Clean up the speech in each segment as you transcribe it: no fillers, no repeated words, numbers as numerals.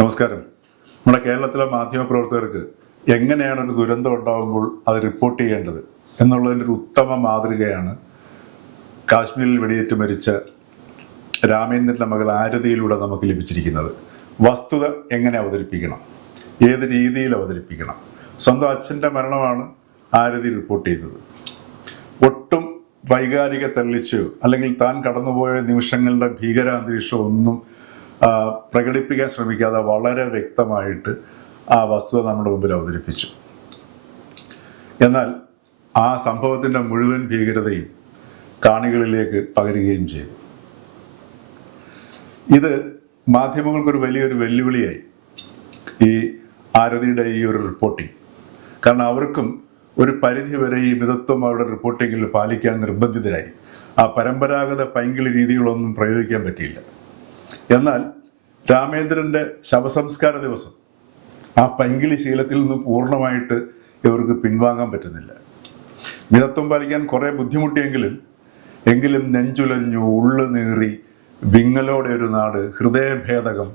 നമസ്കാരം. നമ്മുടെ കേരളത്തിലെ മാധ്യമപ്രവർത്തകർക്ക് എങ്ങനെയാണ് ഒരു ദുരന്തം ഉണ്ടാകുമ്പോൾ അത് റിപ്പോർട്ട് ചെയ്യേണ്ടത് എന്നുള്ളതിൻ്റെ ഒരു ഉത്തമ മാതൃകയാണ് കാശ്മീരിൽ വെടിയേറ്റ് മരിച്ച രാമേന്ദ്രൻ്റെ മകൾ ആരതിയിലൂടെ നമുക്ക് ലഭിച്ചിരിക്കുന്നത്. വസ്തുത എങ്ങനെ അവതരിപ്പിക്കണം, ഏത് രീതിയിൽ അവതരിപ്പിക്കണം. സ്വന്തം അച്ഛൻ്റെ മരണമാണ് ആരതി റിപ്പോർട്ട് ചെയ്തത്. ഒട്ടും വൈകാരിക തള്ളിച്ചോ അല്ലെങ്കിൽ താൻ കടന്നുപോയ നിമിഷങ്ങളുടെ ഭീകരാന്തരീക്ഷം ഒന്നും പ്രകടിപ്പിക്കാൻ ശ്രമിക്കാതെ വളരെ വ്യക്തമായിട്ട് ആ വസ്തുത നമ്മുടെ മുമ്പിൽ അവതരിപ്പിച്ചു. എന്നാൽ ആ സംഭവത്തിൻ്റെ മുഴുവൻ ഭീകരതയും കാണികളിലേക്ക് പകരുകയും ചെയ്തു. ഇത് മാധ്യമങ്ങൾക്കൊരു വലിയൊരു വെല്ലുവിളിയായി ഈ ആരതിയുടെ ഈ ഒരു റിപ്പോർട്ടിംഗ്. കാരണം അവർക്കും ഒരു പരിധി വരെ ഈ മിതത്വം അവരുടെ റിപ്പോർട്ടിങ്ങിൽ പാലിക്കാൻ നിർബന്ധിതരായി. ആ പരമ്പരാഗത പൈങ്കിളി രീതികളൊന്നും പ്രയോഗിക്കാൻ പറ്റിയില്ല. എന്നാൽ രാമേന്ദ്രൻ്റെ ശവസംസ്കാര ദിവസം ആ പൈങ്കിളി ശീലത്തിൽ നിന്ന് പൂർണ്ണമായിട്ട് ഇവർക്ക് പിൻവാങ്ങാൻ പറ്റുന്നില്ല. മിതത്വം പാലിക്കാൻ കുറേ ബുദ്ധിമുട്ടിയെങ്കിലും നെഞ്ചുലഞ്ഞു, ഉള്ളു നീറി, വിങ്ങലോടെ ഒരു നാട്, ഹൃദയഭേദകം,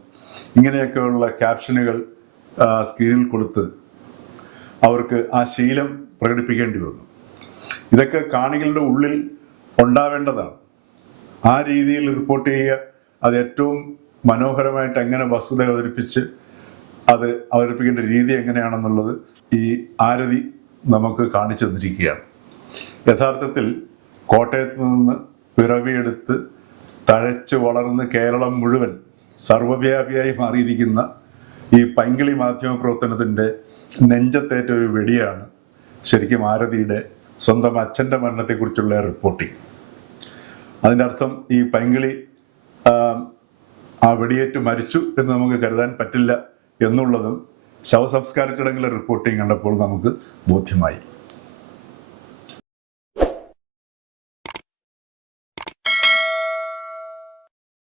ഇങ്ങനെയൊക്കെയുള്ള ക്യാപ്ഷനുകൾ സ്ക്രീനിൽ കൊടുത്ത് അവർക്ക് ആ ശീലം പ്രകടിപ്പിക്കേണ്ടി വന്നു. ഇതൊക്കെ കാണികളുടെ ഉള്ളിൽ ഉണ്ടാവേണ്ടതാണ്. ആ രീതിയിൽ റിപ്പോർട്ട് ചെയ്യുക, അത് ഏറ്റവും മനോഹരമായിട്ട് എങ്ങനെ വസ്തുത അവതരിപ്പിച്ച് അത് അവതരിപ്പിക്കേണ്ട രീതി എങ്ങനെയാണെന്നുള്ളത് ഈ ആരതി നമുക്ക് കാണിച്ചു തന്നിരിക്കുകയാണ്. യഥാർത്ഥത്തിൽ കോട്ടയത്ത് നിന്ന് പിറവിയെടുത്ത് തഴച്ച് വളർന്ന് കേരളം മുഴുവൻ സർവ്വവ്യാപിയായി മാറിയിരിക്കുന്ന ഈ പൈങ്കിളി മാധ്യമ പ്രവർത്തനത്തിൻ്റെ നെഞ്ചത്തേറ്റ ഒരു വെടിയാണ് ശരിക്കും ആരതിയുടെ സ്വന്തം അച്ഛൻ്റെ മരണത്തെക്കുറിച്ചുള്ള റിപ്പോർട്ടിംഗ്. അതിൻ്റെ അർത്ഥം ഈ പൈങ്കിളി ആ വെടിയേറ്റ് മരിച്ചു എന്ന് നമുക്ക് കരുതാൻ പറ്റില്ല എന്നുള്ളതും ശവസംസ്കാര ചടങ്ങിലെ റിപ്പോർട്ടിംഗ് കണ്ടപ്പോൾ നമുക്ക് ബോധ്യമായി.